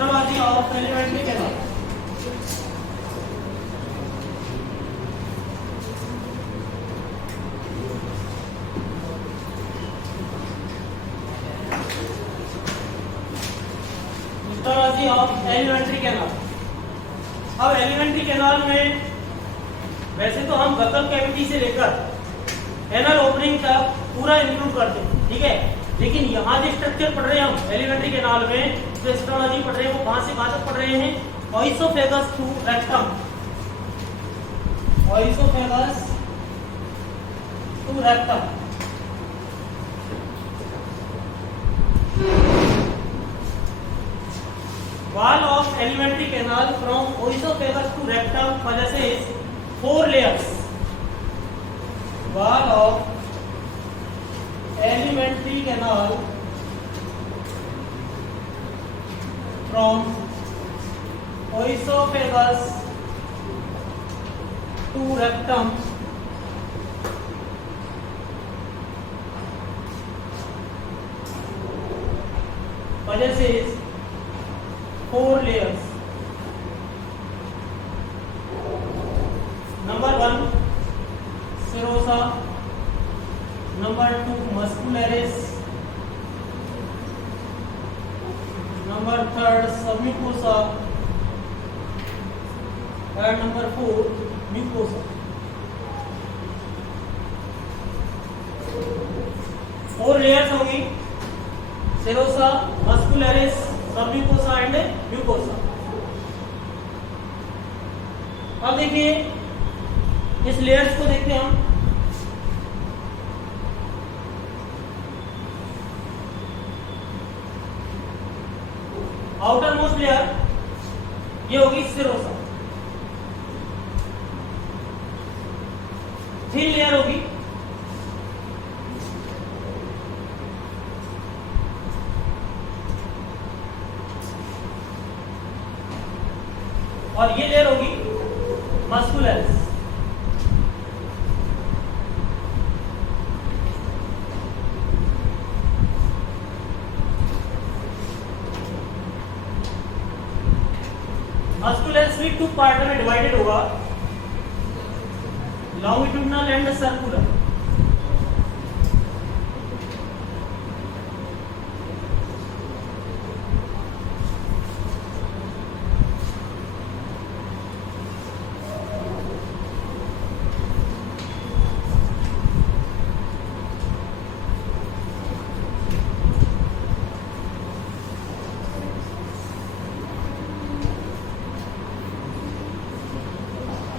सिस्टोलॉजी of alimentary canal. Histology of alimentary canal. अब alimentary canal में वैसे तो हम बकल कैविटी से लेकर एनल ओपनिंग तक पूरा इंक्लूड करते हैं, ठीक है, लेकिन यहाँ जो स्ट्रक्चर पढ़ रहे हैं हम एलिमेंट्री कैनाल में, जो हिस्टोलॉजी पढ़ रहे हैं वो कहाँ से कहाँ तक पढ़ रहे हैं? Oesophagus to rectum, oesophagus to rectum. Wall of elementary canal from oesophagus to rectum possesses 4 layers. Wall of elementary canal from oesophagus to rectum possesses 4 layers. Number 1 serosa, number 2 muscularis, number 3 submucosa, and number 4 mucosa. 4 layers होगी, serosa, muscularis, submucosa and mucosa. अब देखिए इस layers को देखते हैं हम। Outer most layer ये होगी सिरोसा, थिन लेयर होगी और ये लेयर होगी मस्कुलरिस। मस्कुलरिस भी 2 पार्ट में डिवाइडेड होगा, लॉन्गिट्यूडिनल एंड सर्कुलर।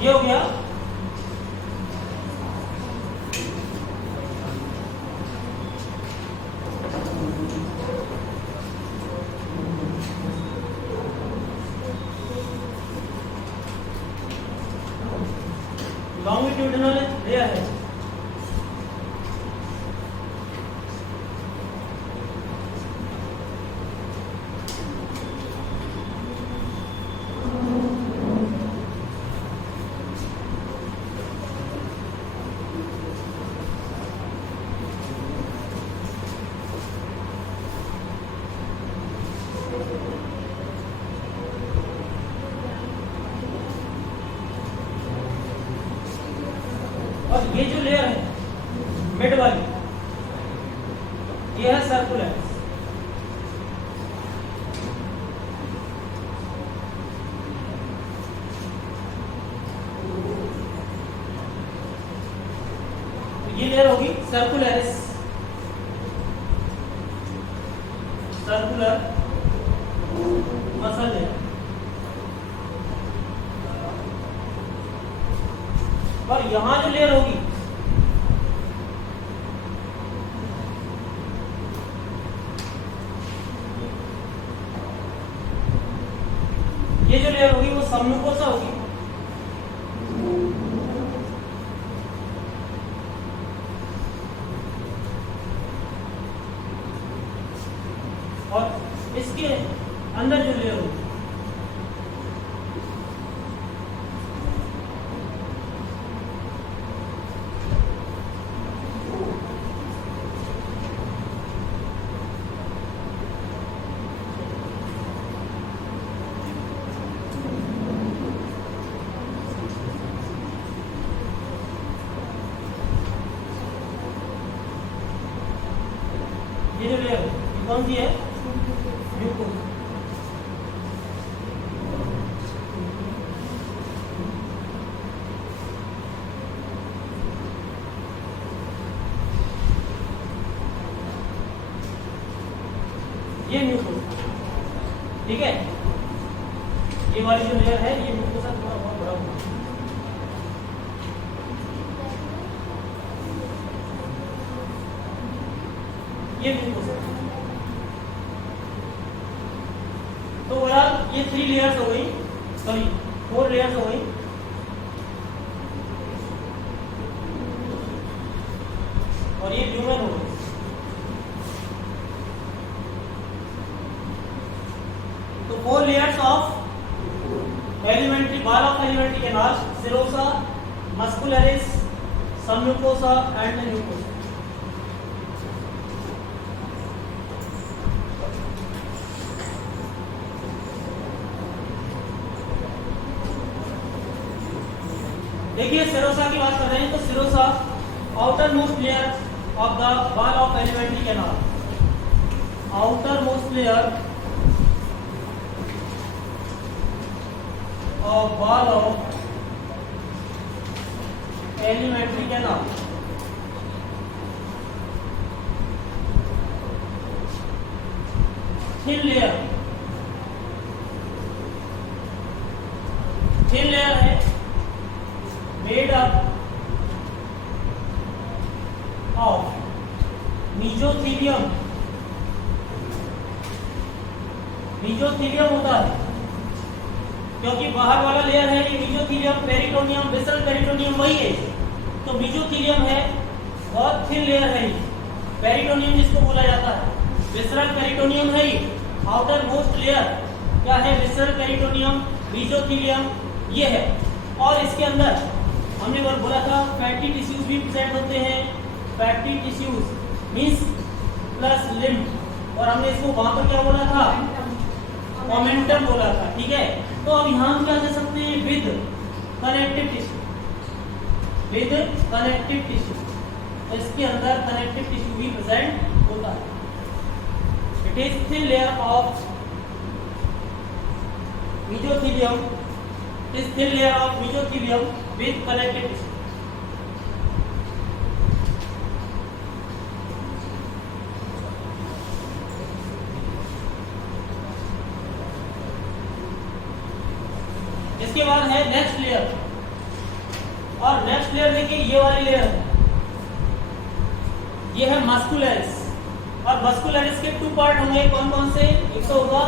ये हो गया लॉन्गिट्यूडिनल लेयर है। और ये जो लेयर है मिड वाली, ये है सर्कुलर। ये लेयर होगी सर्कुलरिस, सर्कुलर मसल लेयर। और यहां जो लेयर होगी ये जो लेयर होगी वो सबम्यूकोसा होगी। और इसके अंदर जो लेयर होगी ये जो लेयर है कौन सी है? म्यूकोसा। ये म्यूकोसा, ठीक है। ये वाली जो लेयर है ये म्यूकोसा थोड़ा बहुत बड़ा होगा। ये म्यूकोसा। तो ओवरऑल ये 3 लेयर्स हो गई, सॉरी 4 लेयर्स हो गई। और ये ल्यूमेन हो गई। तो 4 layers of elementary wall of elementary canals: serosa, muscularis, submucosa and the mucosa. देखिए सेरोसा की बात कर रहे हैं तो serosa outer most layer of the wall of alimentary canal, outer most layer of wall of elementary canal. Thin layer, thin layer है made up of mesothelium, mesothelium होता है क्योंकि बाहर वाला लेयर है ये मेसोथेलियम, पेरिटोनियम, विसरल पेरिटोनियम वही है। तो मेसोथेलियम है, बहुत थिन लेयर है ये, पेरिटोनियम जिसको बोला जाता है, विसरल पेरिटोनियम है ये। आउटर मोस्ट लेयर क्या है? विसरल पेरिटोनियम, मेसोथेलियम ये है। और इसके अंदर हमने बोला था फैटी टिश्यूज भी प्रेजेंट होते हैं, fatty tissues means plus lymph, और हमने इसको वहां पर क्या बोला था? मोमेंटम बोला था, ठीक है। तो अब यहां हम क्या कह सकते हैं? With connective tissue, with connective tissue. तो इसके अंदर कनेक्टिव टिश्यू भी प्रेजेंट होता है। It is thin layer of mesothelium, it is thin layer of mesothelium with connective tissue. इसके बाद है नेक्स्ट लेयर, और नेक्स्ट लेयर देखिए ये वाली लेयर है, ये है मस्कुलरिस। और मस्कुलरिस के 2 पार्ट होंगे, कौन कौन से? एक तो होगा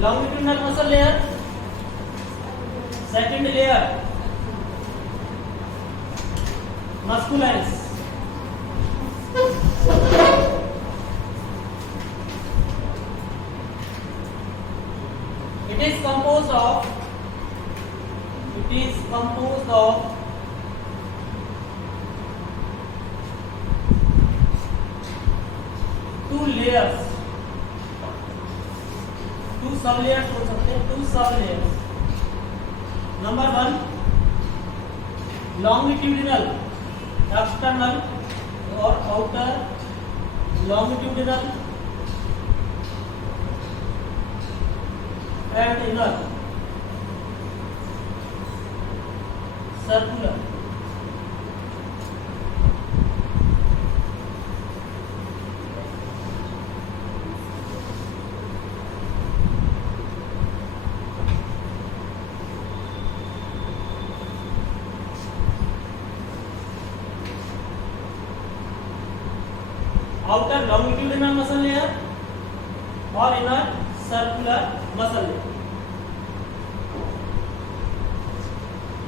longitudinal muscle layer, second layer muscularis. It is composed of, it is composed of 2 layers, 2 सब लेयर्स हो सकते हैं, 2 सब लेयर्स। नंबर 1 लॉन्गिट्यूडिनल एक्सटर्नल और outer, longitudinal and inner circular. Outer longitudinal muscle layer और इनर सर्कुलर मसल लेयर।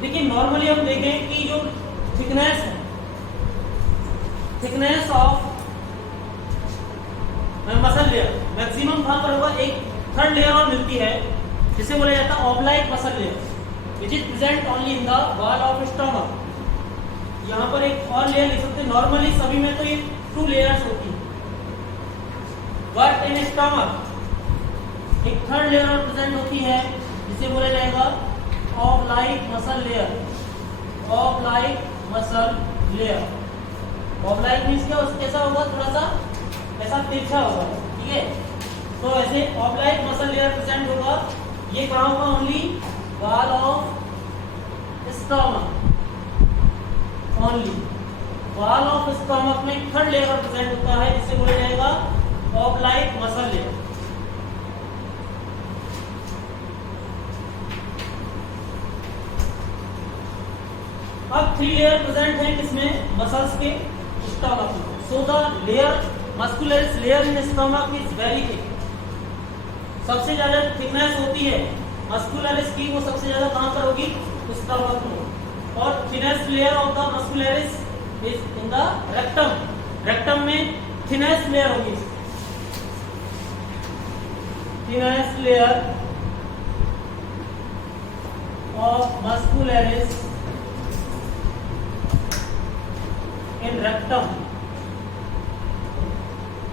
देखिए normally हम देखें कि जो थिकनेस है, thickness of muscle layer maximum कहां पर होगा? एक थर्ड लेयर और मिलती है जिसे बोला जाता है oblique muscle layer, which is present only in the wall of stomach. यहाँ पर एक और लेयर लिख सकते हैं, नॉर्मली सभी में तो ये 2 लेयर्स होती है, बट इन स्टमक एक थर्ड लेयर और प्रेजेंट होती है जिसे बोला जाएगा oblique muscle layer, oblique muscle layer. Oblique means क्या? कैसा होगा? थोड़ा सा ऐसा तिरछा होगा, ठीक है। तो ऐसे ऑब्लाइक मसल लेयर प्रेजेंट होगा, ये कहाँ होगा, only wall of stomach, only wall of stomach में थर्ड लेयर प्रेजेंट होता है, जिसे बोला जाएगा ऑब्लाइक मसल लेयर। अब 3 लेयर प्रेजेंट है किसमें, मसल्स के स्टमक में। So the layer muscularis layer in stomach is very thick, सबसे ज्यादा थिकनेस होती है मस्कुलरिस की, वो सबसे ज्यादा कहां पर होगी, स्टमक में। और thinnest layer of the muscularis is in the rectum, rectum में थिनेस्ट लेयर होगी, thinnest layer of muscularis in rectum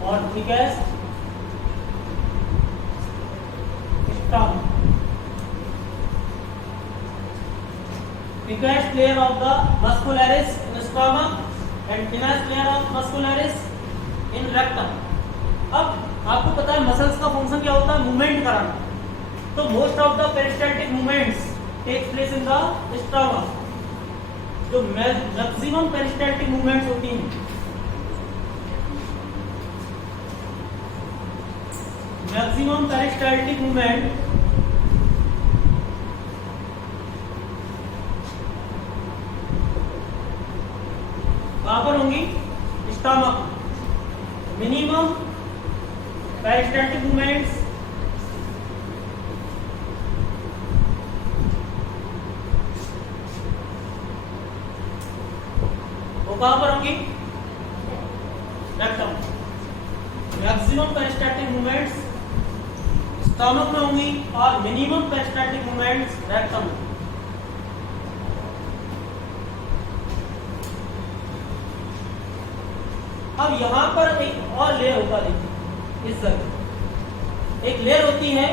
और thickest stomach. Thickest layer of the muscularis in stomach and thinnest layer of muscularis in rectum. अब आपको पता है muscles का function क्या होता है, मूवमेंट कराना। तो most of the peristaltic movements take place in the stomach. जो मैक्सिमम पेरिस्टाल्टिक मूवमेंट्स होती हैं, मैक्सिमम पेरिस्टाल्टिक मूवमेंट कहां पर होंगी, स्टमक। मिनिमम पेरिस्टाल्टिक मूवमेंट्स वो कहां पर होंगी, rectum. Maximum peristaltic movements stomach में होंगी और मिनिमम पेरिस्टाल्टिक मूवमेंट्स रेक्टम में। अब यहां पर एक और लेयर होता है, देखिए इस जगह एक लेयर होती है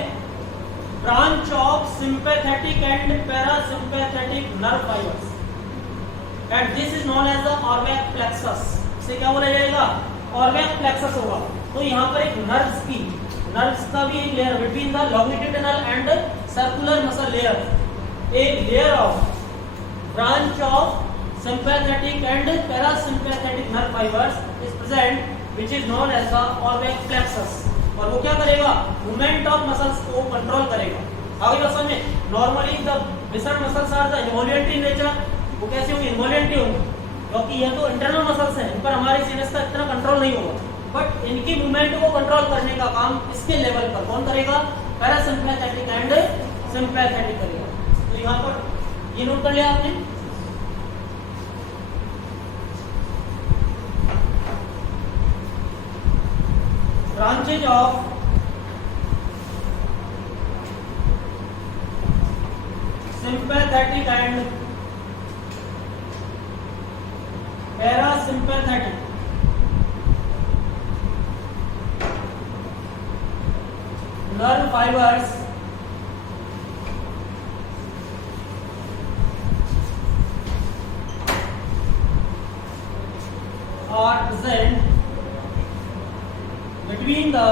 branch of sympathetic and parasympathetic nerve fibres and this is known as the Auerbach plexus. इसे क्या बोला जाएगा, ऑर्बिक प्लेक्सस होगा। तो यहाँ पर एक नर्व्स का भी एक layer between the longitudinal and circular muscle layer, एक layer of branch of sympathetic and parasympathetic nerve fibers is present which is known as the orbic plexus। और वो क्या करेगा, मूवमेंट ऑफ मसल्स को कंट्रोल करेगा। आगे बात समझ में, normally the visceral muscles are the emollient in nature. वो कैसे होंगे, इमोलिएंट होंगे, क्योंकि ये तो इंटरनल मसल्स हैं, इन पर हमारे सीनस का इतना कंट्रोल नहीं होगा। बट इनकी मूवमेंट को कंट्रोल करने का काम इसके लेवल पर कौन करेगा, पैरासिम्पैथेटिक एंड सिम्पैथेटिक करेगा। तो यहाँ पर ये नोट कर लिया आपने। branches of sympathetic and parasympathetic nerve fibers are present between the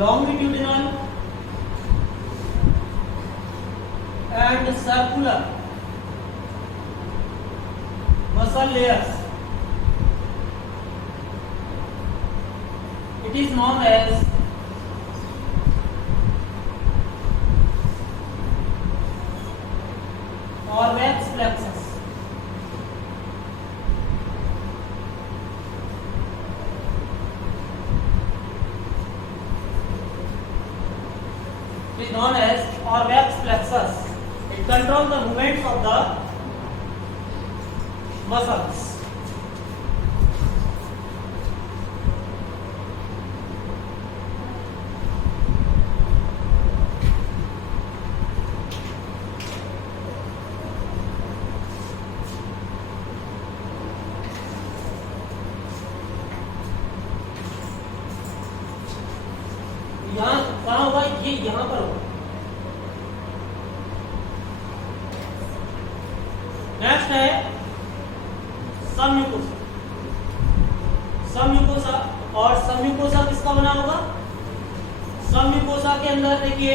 longitudinal and circular muscle layers. It is known as orbic plexus. Is known as orbic plexus. It controls the movements of the muscles. यहाँ कहाँ होगा, ये यहाँ पर होगा। Next है submucosa. Submucosa, और submucosa किसका बना होगा? सबम्यूकोसा के अंदर देखिए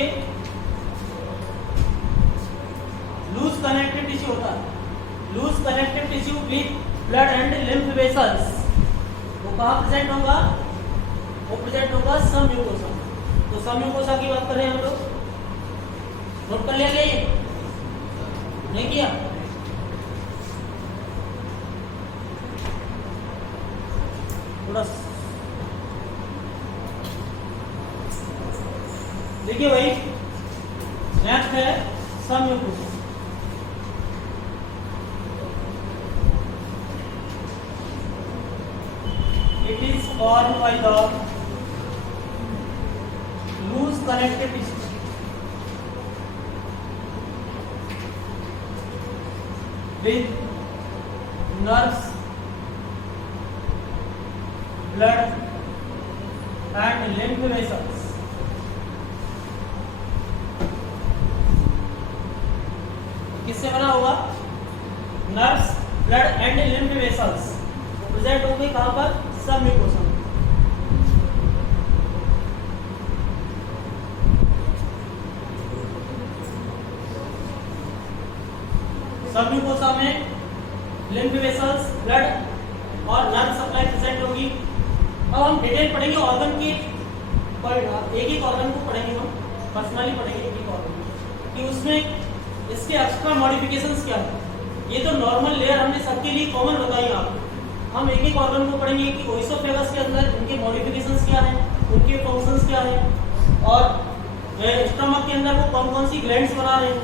लूज कनेक्टिव टिश्यू होता है, loose connective tissue with blood and lymph vessels, वो कहाँ प्रेजेंट होगा? वो प्रेजेंट होगा सबम्यूकोसा। तो सबम्यूकोसा की बात करें हम लोग, नोट कर लिया क्या? ये नहीं किया? थोड़ा देखिए भाई, नेक्स्ट है submucosa. It is formed by the loose connective tissue with nerves, blood and lymph vessels. किससे बना होगा? Nerves, blood and lymph vessels present होंगे कहां पर? सबम्यूकोसा। सबम्यूकोसा में लिम्फ वेसल्स, ब्लड और नर्व सप्लाई प्रेजेंट होगी। अब हम डिटेल पढ़ेंगे ऑर्गन की, एक एक ऑर्गन को पढ़ेंगे हम, पर्सनली पढ़ेंगे एक एक ऑर्गन कि उसमें इसके एक्स्ट्रा मॉडिफिकेशंस क्या है। ये तो नॉर्मल लेयर हमने सबके लिए कॉमन बताई आपको, हम एक एक ऑर्गन को पढ़ेंगे कि ओइसोफेगस के अंदर उनके मॉडिफिकेशंस क्या है, उनके फंक्शंस क्या है, और स्टमक के अंदर वो कौन कौन सी ग्लैंड्स बना रहे हैं,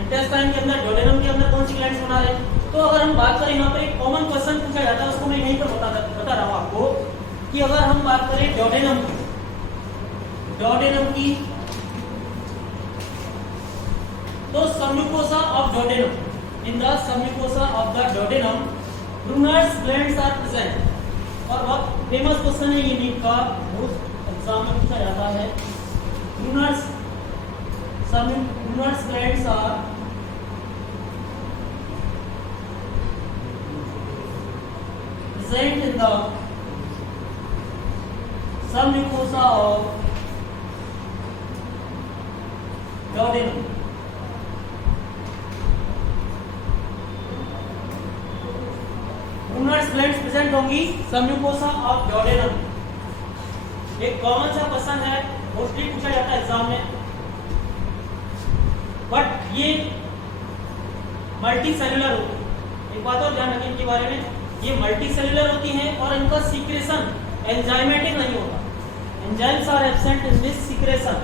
इंटेस्टाइन के अंदर, डोडेनम के अंदर कौन सी ग्लैंड्स बना रहे हैं। तो अगर हम बात करें, यहाँ पर एक कॉमन क्वेश्चन पूछा जाता है, उसको मैं यहीं पर बता रहा हूँ आपको कि अगर हम बात करें डोडेनम की, तो submucosa of duodenum, in the submucosa of the duodenum Brunner's glands are present. और बहुत फेमस क्वेश्चन है ये नीट का, बहुत एग्जाम में पूछा जाता है। Brunner's glands are present in the submucosa of duodenum. Brunner's glands present होंगी सबम्यूकोसा ऑफ डोडेनम। एक कॉमन सा क्वेश्चन है, मोस्टली पूछा जाता है एग्जाम में, बट ये मल्टी सेलुलर होती है। एक बात और ध्यान रखें इनके बारे में, ये मल्टी सेलुलर होती हैं और इनका सीक्रेशन एंजाइमेटिक नहीं होता। Enzymes are absent in this secretion.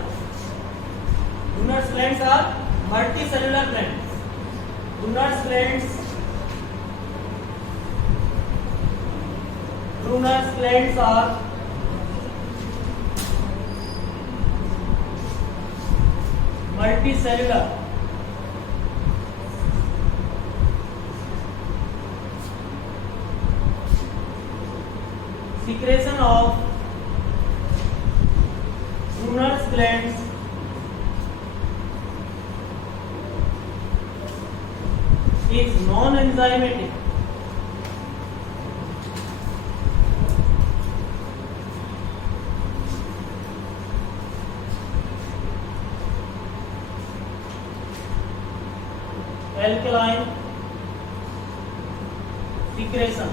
Brunner's glands are multi cellular glands. Brunner's glands are multicellular. Secretion of Brunner's glands is non-enzymatic. Alkaline secretion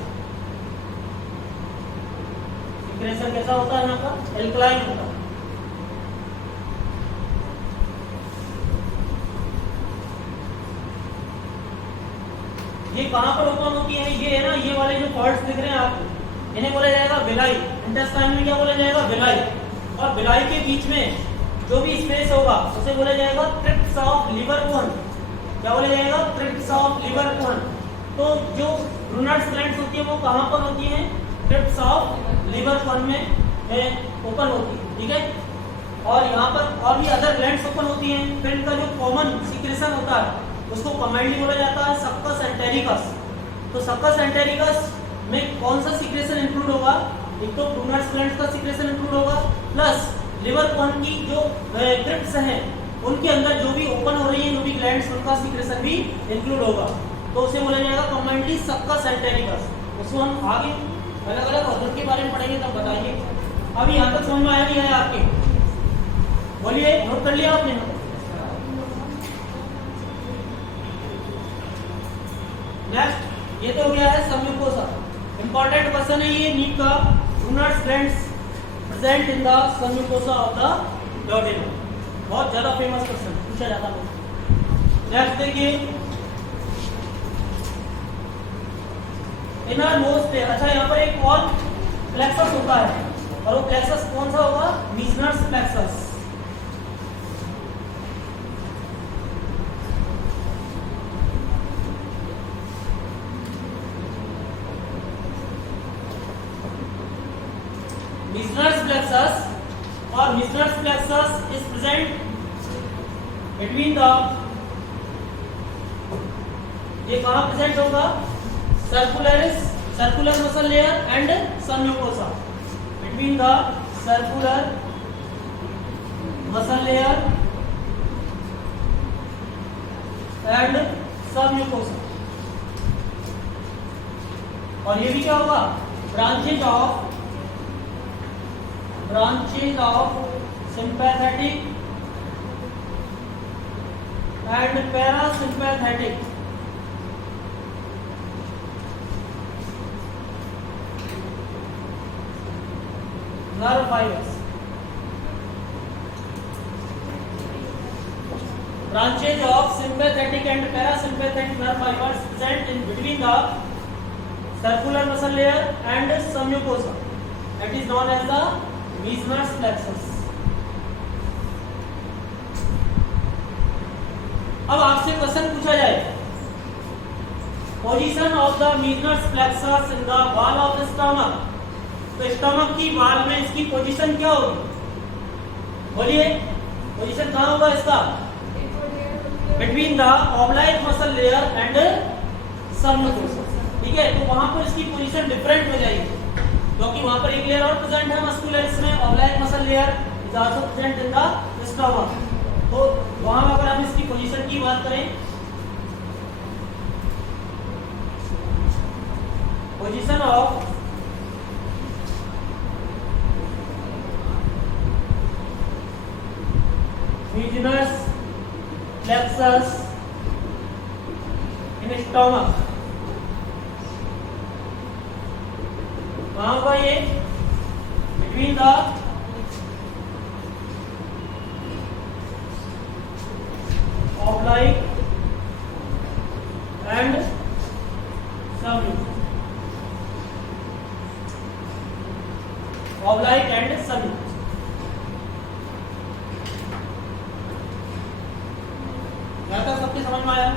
कैसा होता है यहाँ का? एल्कलाइन होता है। ये कहाँ पर ओपन होती है? ये है ना, ये वाले जो पार्ट्स दिख रहे हैं आपको, इन्हें बोला जाएगा विलाई। इंटेस्टाइन में क्या बोला जाएगा? विलाई। और विलाई के बीच में जो भी स्पेस होगा उसे बोला जाएगा क्रिप्स ऑफ लिवर कोन। क्या बोला जाएगा? क्रिप्स ऑफ लिवर कोन। तो जो ब्रूनर्स ग्लैंड्स होती है वो कहाँ पर होती है? क्रिप्स ऑफ लिवर कोन में ओपन होती है, ठीक है। और यहाँ पर और भी अदर ग्लैंड्स ओपन होती हैं। फिर इनका जो कॉमन सीक्रेशन होता है उसको कॉमनली बोला जाता है सक्कस एंटेरिकस। तो सक्कस एंटेरिकस में कौन सा सीक्रेशन इंक्लूड होगा? एक तो ब्रूनर्स ग्लैंड्स का सीक्रेशन इंक्लूड होगा, प्लस लिवर कोन की जो क्रिप्स हैं उनके अंदर जो भी ओपन हो रही है जो भी ग्लैंड्स, उनका सीक्रेशन भी इंक्लूड होगा। तो उसे बोला जाएगा कॉमनली सक्कस एंटेरिकस। उसको हम आगे अलग अलग ऑर्गन के बारे में पढ़ेंगे तब बताइए। अभी यहाँ तक समझ में आया नहीं है आपके? बोलिए, नोट कर लिया आपने? नेक्स्ट, ये तो हो गया है सबम्यूकोसा। इंपॉर्टेंट क्वेश्चन है ये नीट का। Do not glands present in the submucosa of the duodenum. बहुत ज्यादा फेमस क्वेश्चन पूछा जाता है। नेक्स्ट देखिए, इनर मोस्ट। अच्छा, यहाँ पर एक और प्लेक्सस होता है, और वो प्लेक्सस कौन सा होगा? मीजनर्स प्लेक्सस। मीजनर्स प्लेक्सस, और Meissner's plexus is present between the, ये कहाँ प्रेजेंट होगा? Circular muscle layer and submucosa. Between the circular muscle layer and submucosa. और ये भी क्या होगा? Branches of sympathetic and parasympathetic nerve fibers. Branches of sympathetic and parasympathetic nerve fibers present in between the circular muscle layer and submucosa. That is known as the Meissner's plexus. अब आपसे question पूछा जाए, position of the Meissner's plexus in the wall of the stomach. तो stomach की वाल में इसकी position क्या होगी? बोलिए, पोजीशन कहाँ होगा इसका? Between the oblique muscle layer and submucosa. ठीक है, तो वहां पर इसकी पोजीशन डिफरेंट हो जाएगी, क्योंकि वहां पर एक लेयर और प्रेजेंट है मस्कुलर, इसमें oblique muscle layer is also present in the stomach. तो वहां अगर हम इसकी पोजीशन की बात करें, position of Meissner's plexus in stomach, कहाँ होगा ये? Between the oblique and submucosa. Oblique and submucosa. यहाँ तक सबके समझ में आया?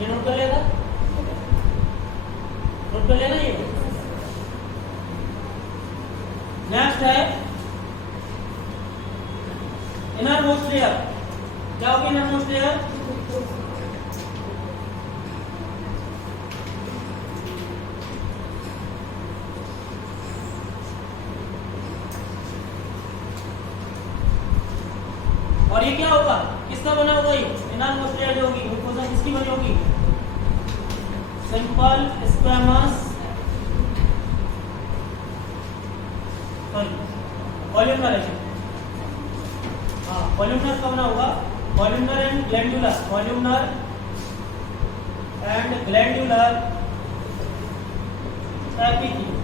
ये नोट कर लेगा, नोट कर लेना ये। नेक्स्ट है इनर मोस्ट लेयर। क्या होगी इनर मोस्ट लेयर? और ये क्या होगा? किसका बना होगा? ये इनर मोस्ट लेयर जो होगी मुकोसा किसकी बनी होगी? सिंपल स्क्वैमस, कॉलमनर है। हाँ, कॉलमनर का बना होगा। Columnar and glandular, columnar and glandular epithelium,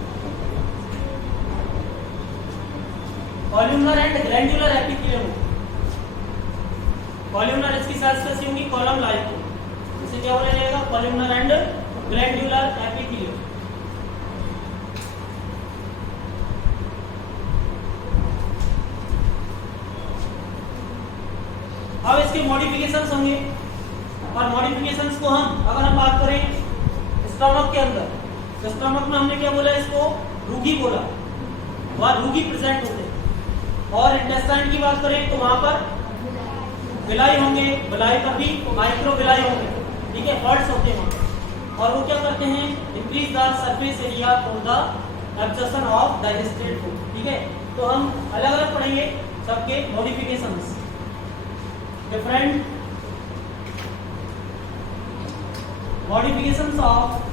columnar and glandular epithelium. Columnar इसकी साइज कैसी होंगी? Column like. इसे क्या बोला जाएगा? Columnar and glandular epithelium. अब इसके मॉडिफिकेशंस होंगे, और मॉडिफिकेशंस को अगर हम बात करें स्टमक के अंदर, तो स्टमक में हमने क्या बोला? इसको रूगी बोला, वहां रूगी प्रेजेंट होते हैं। और इंटेस्टाइन की बात करें तो वहां पर विलाई होंगे, विलाई पर भी माइक्रो विलाई होंगे। ठीक है, हर्ट्स होते हैं वहां, और वो क्या करते हैं? Increase the surface area for the absorption of digested food. ठीक है, तो हम अलग अलग पढ़ेंगे सबके modifications, different modifications of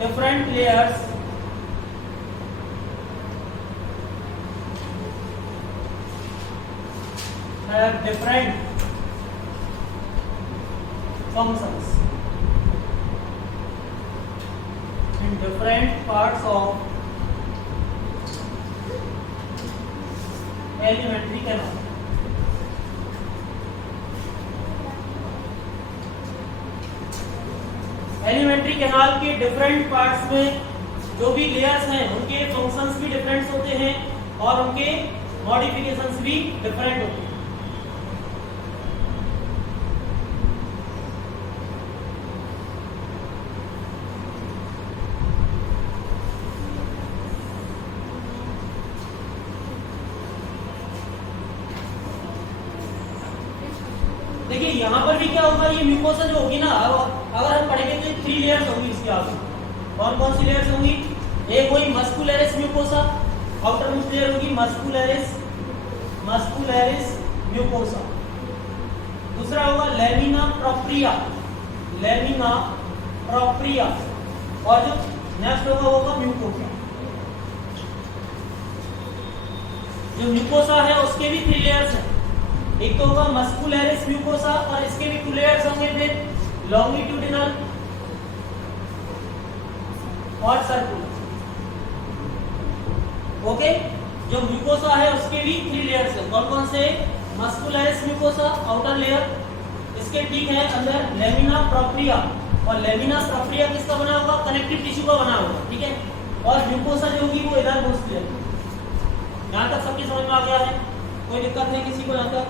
different layers have different functions in different parts of alimentary canal। Alimentary canal के डिफरेंट पार्ट्स में जो भी लेयर्स हैं उनके फंक्शंस भी डिफरेंट होते हैं और उनके मॉडिफिकेशंस भी डिफरेंट होते हैं। देखिए यहाँ पर भी क्या होगा, ये म्यूकोसा जो होगी ना, अगर हम पढ़ेंगे तो 3 लेयर्स होंगी इसके आगे। कौन कौन सी लेयर्स होंगी? एक होगी muscularis mucosa, outer most layer होगी मस्कुलरिस म्यूकोसा। दूसरा होगा लैमिना प्रोप्रिया, और जो नेक्स्ट होगा म्यूकोसा। जो म्यूकोसा है उसके भी 3 लेयर्स हैं। एक तो होगा मस्कुलरिस म्यूकोसा और इसके भी 2 लेयर्स होंगे, फिर लॉन्गिट्यूडिनल और सर्कुलर। ओके, जो म्यूकोसा है उसके भी 3 लेयर्स हैं। कौन कौन से? मस्कुलरिस म्यूकोसा आउटर लेयर, इसके ठीक है अंदर लैमिना प्रोप्रिया, और लैमिना प्रोप्रिया किसका बना होगा? कनेक्टिव टिश्यू का बना होगा। ठीक है, और म्यूकोसा जो होगी वो इधर मोस्ट लेयर। यहाँ तक सबकी समझ में आ गया है? कोई दिक्कत नहीं किसी को यहाँ तक?